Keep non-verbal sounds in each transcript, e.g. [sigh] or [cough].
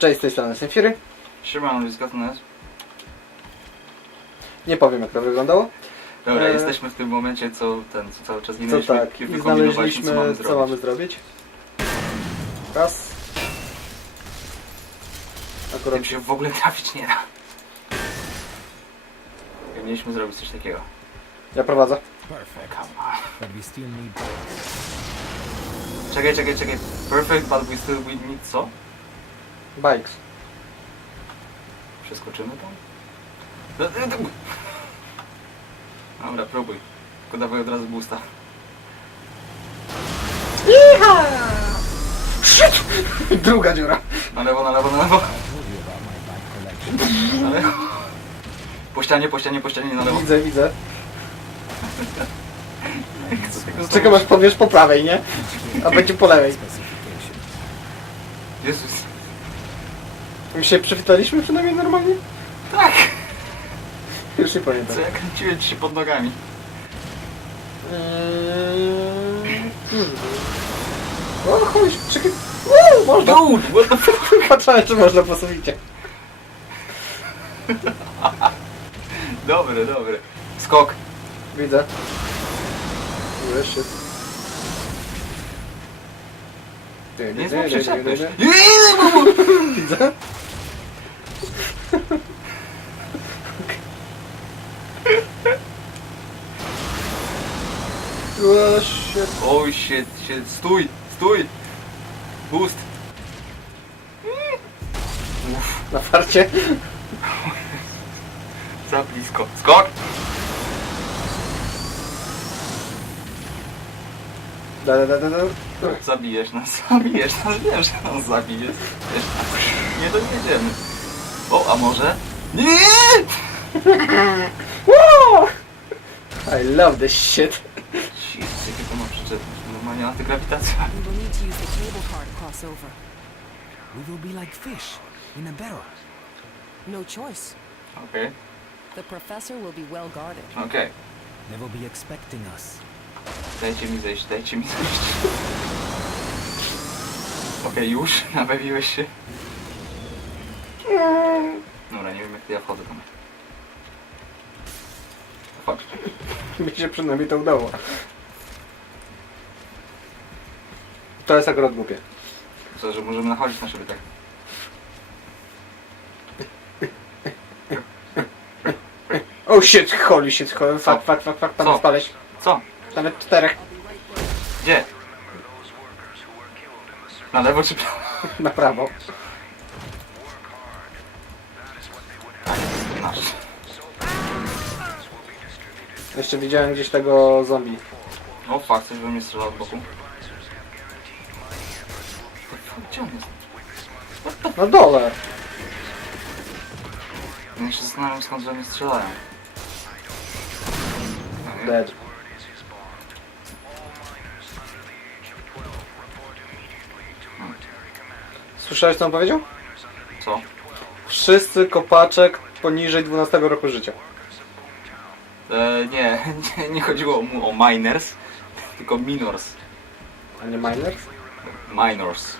Cześć, z tej strony Senfiry. Siemano, Wiskatnes. Nie powiem jak to wyglądało. Dobra, E, jesteśmy w tym momencie, co ten, co cały czas nie Co mieliśmy, tak, i wykombinowaliśmy, znaleźliśmy co mamy co zrobić. mamy zrobić. Raz. Akurat Tym się w ogóle trafić nie da. I Mieliśmy zrobić coś takiego. ja prowadzę. Perfect. Come on. But we still need. Czekaj, czekaj, czekaj. Perfect, but we still we need co? Bikes. Przeskoczymy tam? No, no. Dobra, próbuj. Tylko dawaj od razu boosta. [laughs] Druga dziura. Na lewo, na lewo, na lewo. Na lewo. Po ścianie, po ścianie, po ścianie, na lewo. Widzę, widzę. [laughs] Tego Czekam aż powiesz po prawej, nie? A będzie po lewej. Jezus. My się przywitaliśmy przynajmniej normalnie? Tak! Już nie pamiętam. Co ja kręciłem ci się pod nogami. Eee. O chuj, czekaj. Uuu, można. Dude, what the fuck? Patrzałem czy można po suficie. Dobry, dobry. Skok. Widzę. Już jest. Nie jest przyczepność. Widzę. O, shit. Shit, shit. Stój, stój. Boost. Uff, Na farcie. za blisko. Skok. Da, da, da, da, da. Zabijesz nas, [laughs] zabijesz nas, wiem, że nas zabijesz. Wiesz, Nie dojedziemy. O, a może? Nie! [laughs] Woo! I love this shit. Normalnie antygrawitacja. We will need to use the cable car to cross over. We will be like fish in a barrel. No choice. Okej, The professor will be well guarded. okej. They will be expecting us. Dajcie mi zejść, dajcie mi zejść. Okej, już, [laughs] nabawiłeś się. Dobra, nie wiem jak to ja wchodzę tam. Fuck. [laughs] Mi się przynajmniej to udało. To jest akurat głupie. Co, że możemy nachodzić na siebie tak. Oh shit, holy shit, holy, fuck, fuck, fuck, fuck, tam Co? jest paleś. Co? Nawet czterech. Gdzie? Na lewo czy prawo? [laughs] Na prawo. Nasz. Jeszcze widziałem gdzieś tego zombie. O fuck, coś we mnie strzela od boku. Gdzie on jest? Na dole. Ja się zastanawiam skąd we mnie strzelają. Dead. Słyszałeś co on powiedział? Co? Wszyscy kopaczek poniżej 12 roku życia. E, nie, [laughs] nie, nie chodziło mu o miners, tylko minors. A nie miners? Minors.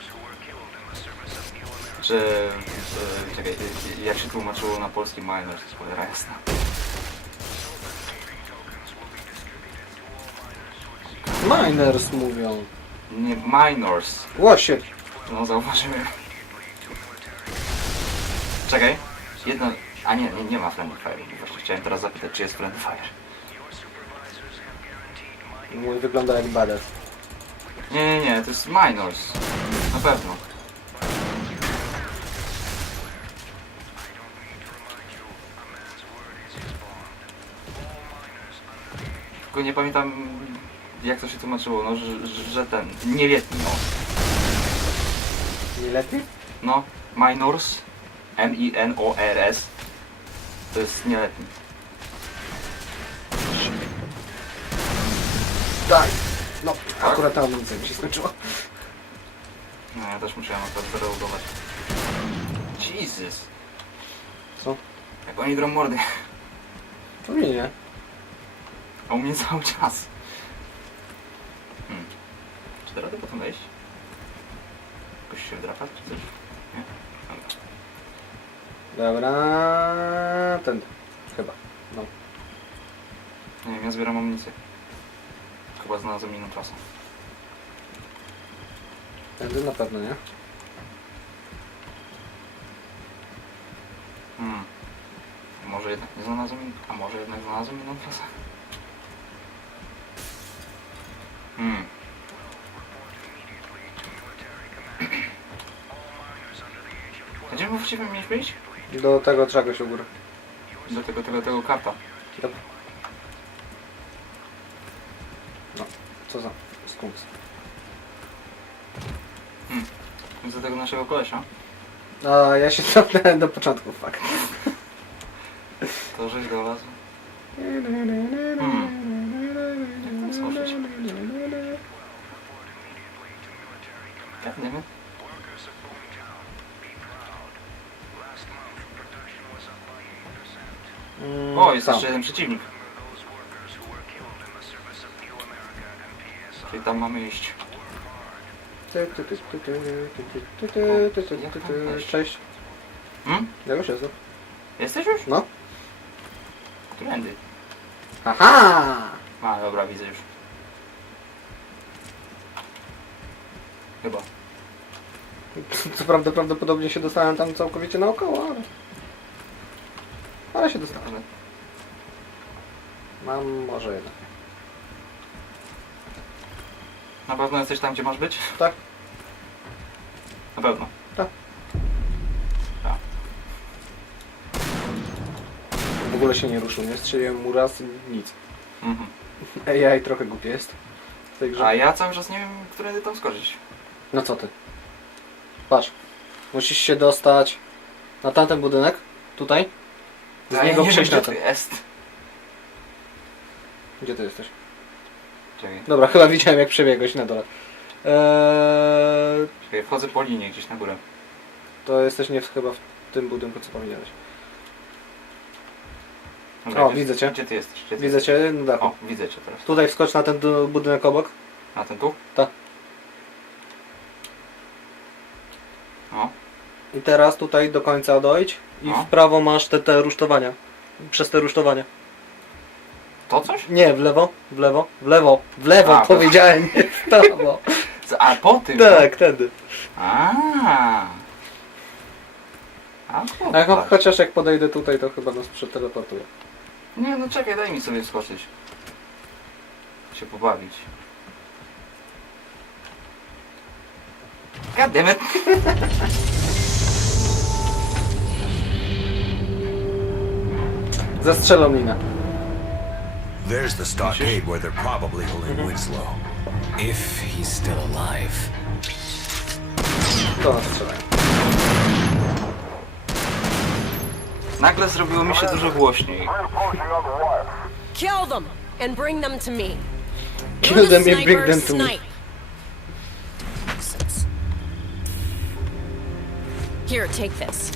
Czy... E, czekaj, e, jak się tłumaczyło na polski minors? Cholera jasna. Miners mówią. Nie, minors. Shit. No zauważyłem. Czekaj. Jedno... A nie, nie, nie ma Friendly Fire. Właśnie chciałem teraz zapytać, czy jest Friendly Fire. Mój wygląda jak badass. Nie, nie, nie, to jest Minors. Na pewno. Tylko nie pamiętam jak to się tłumaczyło, no, że, że, że ten, nieletni, no. Nieletni? No, minors, M-I-N-O-R-S, to jest nieletni. Daj. No, akurat ta amunicja mi się skończyła. No, ja też musiałem akurat zareagować. Jesus, Co? jak oni drą mordy. To mnie nie. A u mnie cały czas. Hmm. Czy da radę potem wejść? Jakoś się wdrapać czy coś? Nie? Dobra. Dobra, ten. Chyba. No. Nie wiem, ja zbieram amunicję. Chyba znalazłem inną trasę. Tędy na pewno, nie? Hmm. Może jednak nie znalazłem inną, a może jednak znalazłem inną trasę. Hmm. [clears throat] Gdzie my właściwie mieliśmy iść? Do tego czegoś u góry. Do tego, tego, tego karta. Yep. No, co za skunks. Do tego naszego kolesia. A ja się [laughs] cofnąłem do początku, fuck. To żeś go wlazł. Tam. jeszcze jeden przeciwnik. Czyli tam mamy iść. Ty, ty, ty, ty, ty, ty, ty, ty, ty, ty, ty, ty, ty. Cześć. Hmm? Ja już jestem. Jesteś już? No. Którędy? Aha! A, dobra, widzę już. Chyba. [laughs] Co prawda prawdopodobnie się dostałem tam całkowicie naokoło, ale... Ale się dostałem. Mam może jednak. na pewno jesteś tam, gdzie masz być? Tak. Na pewno. Tak. Tak. W ogóle się nie ruszył, nie? Strzeliłem mu raz i nic. Mhm. [laughs] AI trochę głupie jest w tej grze. A ja cały czas nie wiem, którędy tam skoczyć. No co ty? Patrz. Musisz się dostać na tamten budynek. Tutaj. Z Ja niego przejść na ten. to jest. Gdzie ty jesteś? Czekaj. Dobra, chyba widziałem jak przebiegłeś na dole. Eee, Czekaj, wchodzę po linie gdzieś na górę. to jesteś nie w, chyba w tym budynku, co powiedziałeś. Dobra, O, gdzie, widzę cię. Gdzie ty jesteś? Gdzie ty Widzę jesteś? cię na dachu. O, widzę cię teraz. Tutaj wskocz na ten du- budynek obok. A ten tu? Tak. O, I teraz tutaj do końca dojdź. I No. w prawo masz te, te rusztowania. Przez te rusztowania. To coś? Nie, w lewo, w lewo, w lewo, w lewo A, powiedziałem, nie w prawo. [laughs] A po tym? tak, tędy. A. A, A cho- tak. chociaż jak podejdę tutaj, to chyba nas przeteleportuje. Nie, no czekaj, daj mi sobie skoczyć. Się pobawić. Goddammit! Zastrzelą linę. There's the stockade where they're probably holding Winslow. If he's still alive. To nas. Nagle zrobiło mi się dużo głośniej. Kill them and bring them to me. Kill them and bring them to me. Here, take this.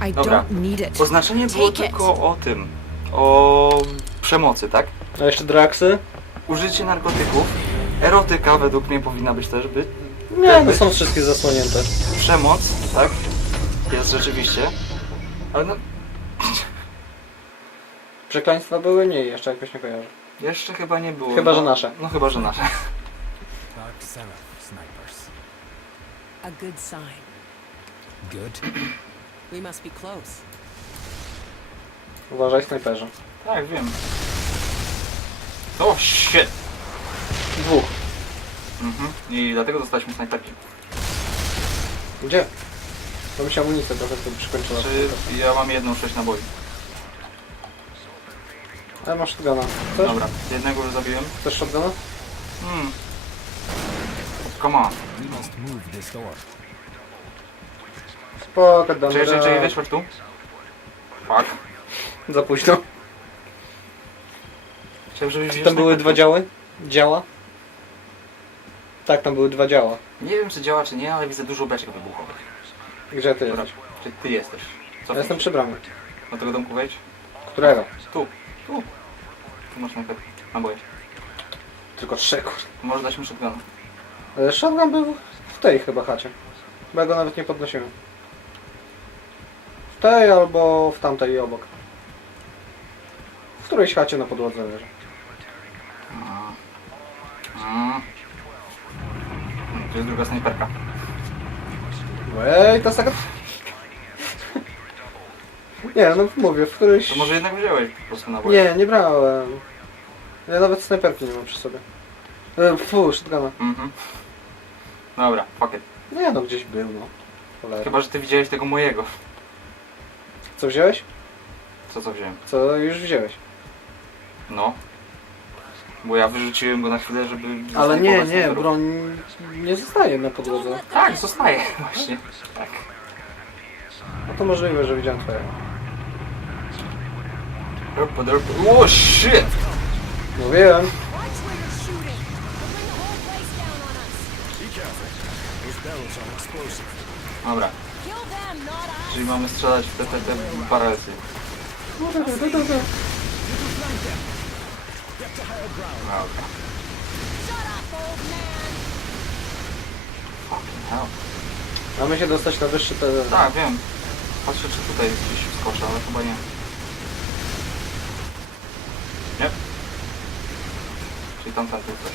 I Dobra. don't need it. Oznaczenie było Take it. tylko o tym. O przemocy, tak? A jeszcze draksy? Użycie narkotyków. Erotyka według mnie powinna być też być. Nie, no są wszystkie zasłonięte. Przemoc, tak? Jest rzeczywiście. Ale no, [laughs] Przekleństwa były? Nie, jeszcze jakoś nie kojarzę. jeszcze chyba nie było. Chyba, no, że nasze. No chyba, że nasze. [laughs] Dark Seraph snipers. A good sign. Good. We must be close. Uważaj, snajperze. Tak, wiem. O, shit! Dwóch. Mhm. I dlatego dostaliśmy snajperki. Gdzie? To mi się amunicja trochę tu przykończyła. Czy ja mam jedną sześć naboi? Ale masz shotguna. Chcesz? Dobra, jednego już zabiłem. Chcesz shotguna? Hmm. Come on. We must move this door. Spoko, dam Czyli, czyli, czyli radę. wyszło tu? Fuck. Za późno. Chciałem, żebyś Czy wziął tam były dwa działy? Działa? Tak, tam były dwa działa. Nie wiem, czy działa, czy nie, ale widzę dużo beczek wybuchowych. Gdzie ty Dobra, jesteś? czy ty jesteś? Co Ja jestem przy bramie. Do tego domku wejdź? Którego? Tu. Tu. Tu masz najpierw naboje. Tylko trzy, kur... Może dać mi shotguna. Ale shotgun był w tej chyba chacie. Bo ja go nawet nie podnosiłem. tej albo w tamtej obok. W którejś chacie na podłodze leży. Mm. To jest druga snajperka. Ej, ta saga... Nie, no mówię, w którejś... To może jednak wziąłeś po prostu na boję. Nie, nie brałem. Ja nawet snajperki nie mam przy sobie. E, Fu, shotguna. Mhm. Dobra, fuck it. Nie no, gdzieś był, no. Cholera. Chyba, że ty widziałeś tego mojego. Co wziąłeś? Co co wziąłem? Co już wziąłeś? No. Bo ja wyrzuciłem go na chwilę, żeby... Ale nie, nie, snajperów. broń nie zostaje na podłodze. Tak, zostaje [laughs] właśnie. Tak. No to możliwe, że widziałem twojego. Derp, derp. O shit! Mówiłem. Dobra, czyli mamy strzelać w te, te, te paralelsy. Dobra. Shut up, old man. Fucking hell. Mamy się dostać na wyższy teren. Tak, wiem. Patrzę, czy tutaj gdzieś wskoczę, ale chyba nie. Nie? Czyli tamten tu ktoś.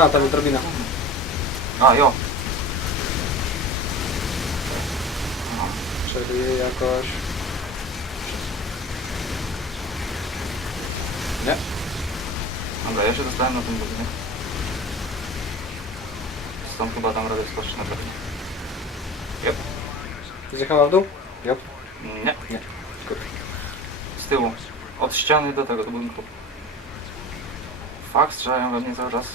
A, tam jest drabina. A, jo. Czyli jakoś... Nie? Dobra, ja się dostałem na ten budynek. Stąd chyba dam radę skoczyć na pewno. Jep. Zjechała w dół? Jop. Nie. Nie. Z tyłu. Od ściany do tego, do budynku. Fakt, strzelają we mnie cały czas.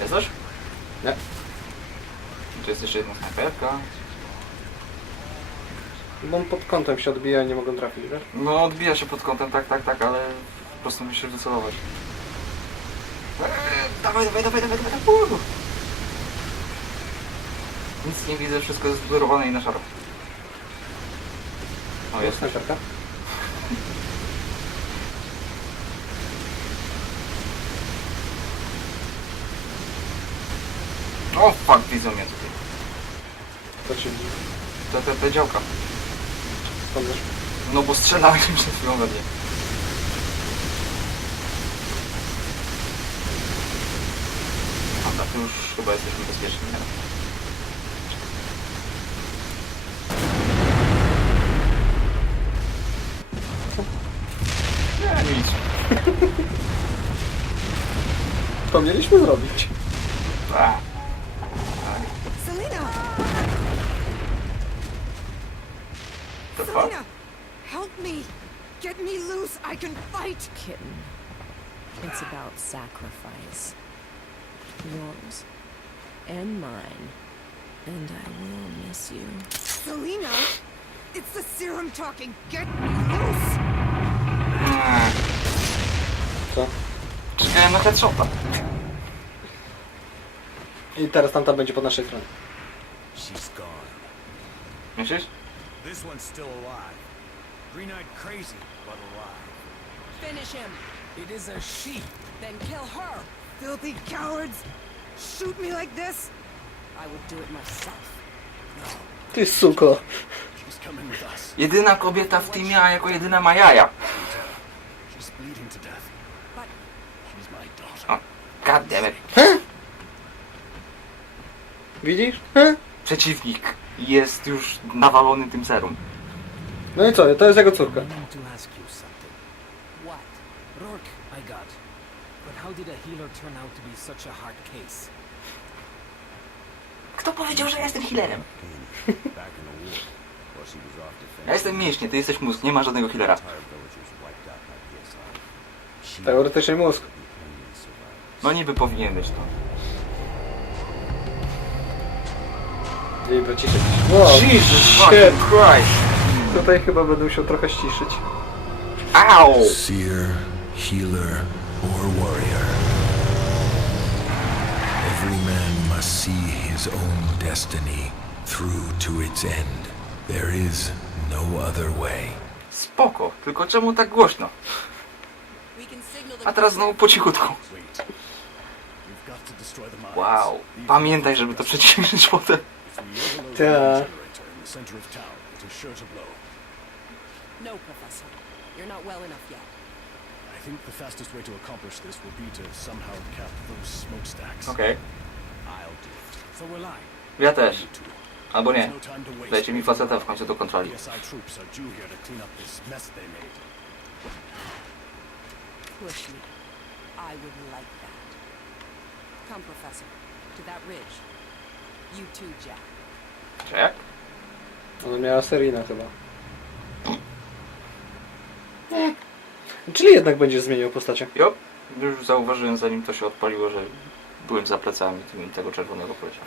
Jesteś? Nie. Tu jest jeszcze jedna snajperka. Bo on pod kątem się odbija i nie mogą trafić, wiesz? No odbija się pod kątem, tak, tak, tak, ale po prostu musisz wycelować. Eee, dawaj, dawaj, dawaj, dawaj, dawaj. Uuu. Nic nie widzę, wszystko jest zblurowane i na szaro. O, jest. snajperka. O, fuck, widzą mnie tutaj. To ci Te, te, te działka. Skąd wiesz? No bo strzelałem [laughs] przed chwilą we mnie. Dobra, tu już chyba jesteśmy bezpieczni. nie? Nie, nic. [laughs] To mieliśmy zrobić. A, the fuck? Help me! Get me loose! I can fight! Kitten. It's about sacrifice. Yours. And mine. And I will miss you. Selena! It's the serum talking! Get me loose! Co? Czekałem na headshota. I teraz tamta będzie po naszej stronie. She's gone. Myślisz? This one's still alive. Green-eyed crazy, but alive. Finish him. It is a she. Then kill her. Filthy cowards! Shoot me like this? I would do it myself. Ty suko. She's coming with us. Jedyna kobieta w teamie, a jako jedyna ma jaja. She's bleeding to death. But She's my daughter. God damn it. Widzisz? He? Przeciwnik jest już nawalony tym serum. No i co? To jest jego córka. Kto powiedział, że ja jestem healerem? Ja jestem mięśnie, ty jesteś mózg, nie ma żadnego healera. Teoretycznie mózg. No niby powinien być to. Jej braciszek. Wow, Jesus shit. fucking Christ! Tutaj chyba będę musiał trochę ściszyć. Ow! Seer, healer, or warrior. Every man must see his own destiny through to its end. There is no other way. Spoko, tylko czemu tak głośno? A teraz znowu po cichutku. Wow. Pamiętaj, żeby to przeciwnić potem. to in the center of town it is Sure to blow no, Professor. You're not well enough yet. I think the fastest way to accomplish this will be to somehow cap those smokestacks. Okay. I'll do it. So will I. Ja też. Albo nie. Dajcie mi faceta w końcu do kontroli. Push me. I would like that. Come, Professor. To that ridge. You too, Jack. Jack? Ona miała Serina chyba. Nie. Czyli jednak będziesz zmieniał postacie. Jo. Już zauważyłem zanim to się odpaliło, że byłem za plecami tymi- tego czerwonego kolesia.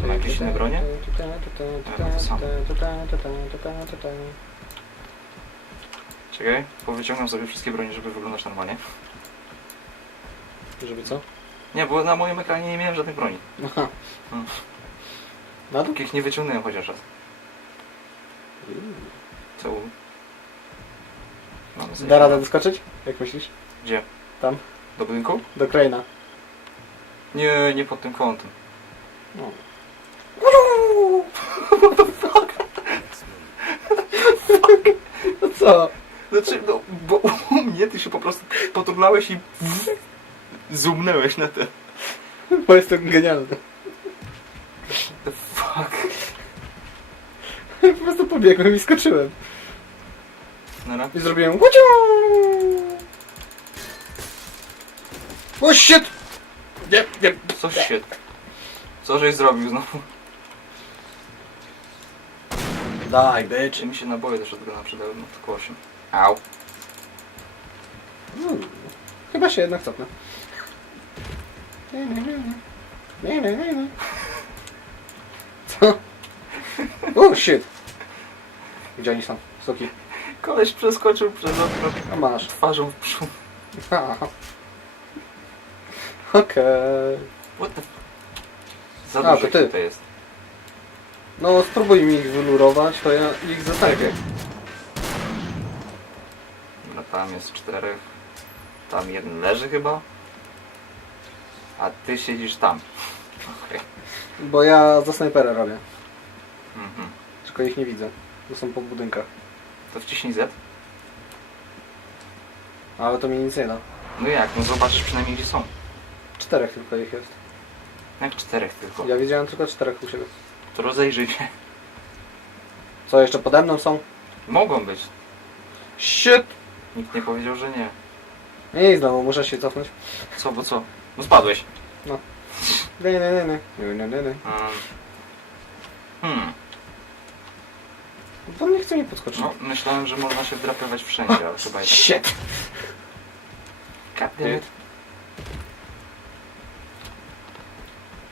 To ma jakieś inne bronie? Czekaj, powyciągam sobie wszystkie bronie, żeby wyglądać normalnie. Żeby co? Nie, bo na moim ekranie nie miałem żadnych broni. Aha. Hmm. Na dół? Takich nie wyciągnąłem chociaż raz. Co? Mamy sobie- Da radę wyskoczyć? Jak myślisz? Gdzie? Tam. Do budynku? Do Kraina. Nie, nie pod tym kątem. No. [laughs] [laughs] No co? Znaczy, no, bo [laughs] u mnie ty się po prostu poturlałeś i zoomnęłeś na ten. Bo jest to genialne. The fuck? Po prostu pobiegłem i skoczyłem. Nara? I zrobiłem łuciu! O shit! Nie, nie. Co się... Co żeś zrobił znowu? Daj, bitch. Mi się naboje też od tego przydały? No tylko 8. Au. Hmm. Chyba się jednak cofnę. Co? O shit! Gdzie oni są? Soki. Koleś przeskoczył przez okno A masz. twarzą w przód. Aha. Okej. What the... Za A, dużo to ty. tutaj jest. No spróbuj mi ich wylurować, to ja ich zasępię. Tam jest czterech. Tam jeden leży chyba. A ty siedzisz tam. [laughs] Okej. Bo ja za snajpera robię. Mhm. Tylko ich nie widzę. To są po budynkach. To wciśnij Z. Ale to mi nic nie da. No jak? No zobaczysz przynajmniej gdzie są. Czterech tylko ich jest. Jak czterech tylko. Ja widziałem tylko czterech u siebie. To rozejrzyj się. Co jeszcze pode mną są? Mogą być. Shit! Nikt nie powiedział, że nie. Nie, i znowu muszę się cofnąć. Co, bo co? No spadłeś. Nie, nie, nie, nie. Nie, nie, nie, nie. Hmm. Bo nie chce mi podskoczyć. No, myślałem, że można się wdrapywać wszędzie, ale chyba tak. Shit! God damn it.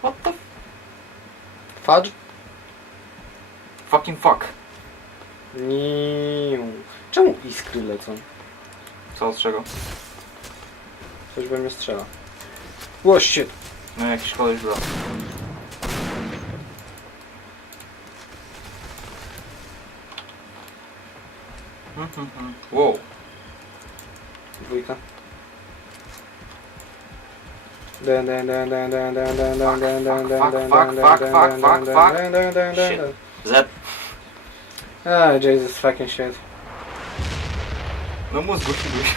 What the Fudge? fucking fuck? Niu. Czemu iskry lecą? Co od czego? Coś we mnie strzela. Łoście! No jakiś koleś bro. Mhm, mhm. Wow. Dwójka. Fuck, fuck, fuck, fuck, fuck, fuck, fuck. Shit. Z. Ah, Jesus fucking shit. No mózgu chwilujesz.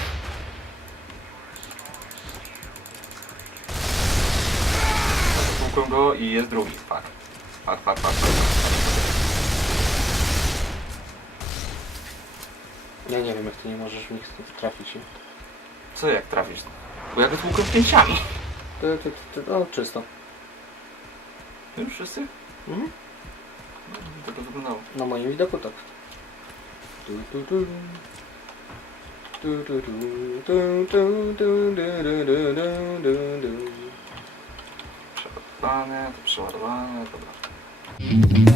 Tłukłem go i jest drugi. Fuck. Fuck, fuck, fuck, fuck. Ja nie wiem jak ty nie możesz w nich trafić. Co jak trafisz? Bo ja go tłukłem pięciami. Ty, ty, ty, ty, o, czysto. Już wszyscy? Mhm. No, tak to wyglądało. Na moim widoku tak. Tu, tu, tu. Przepadane, to przeładowane, dobra.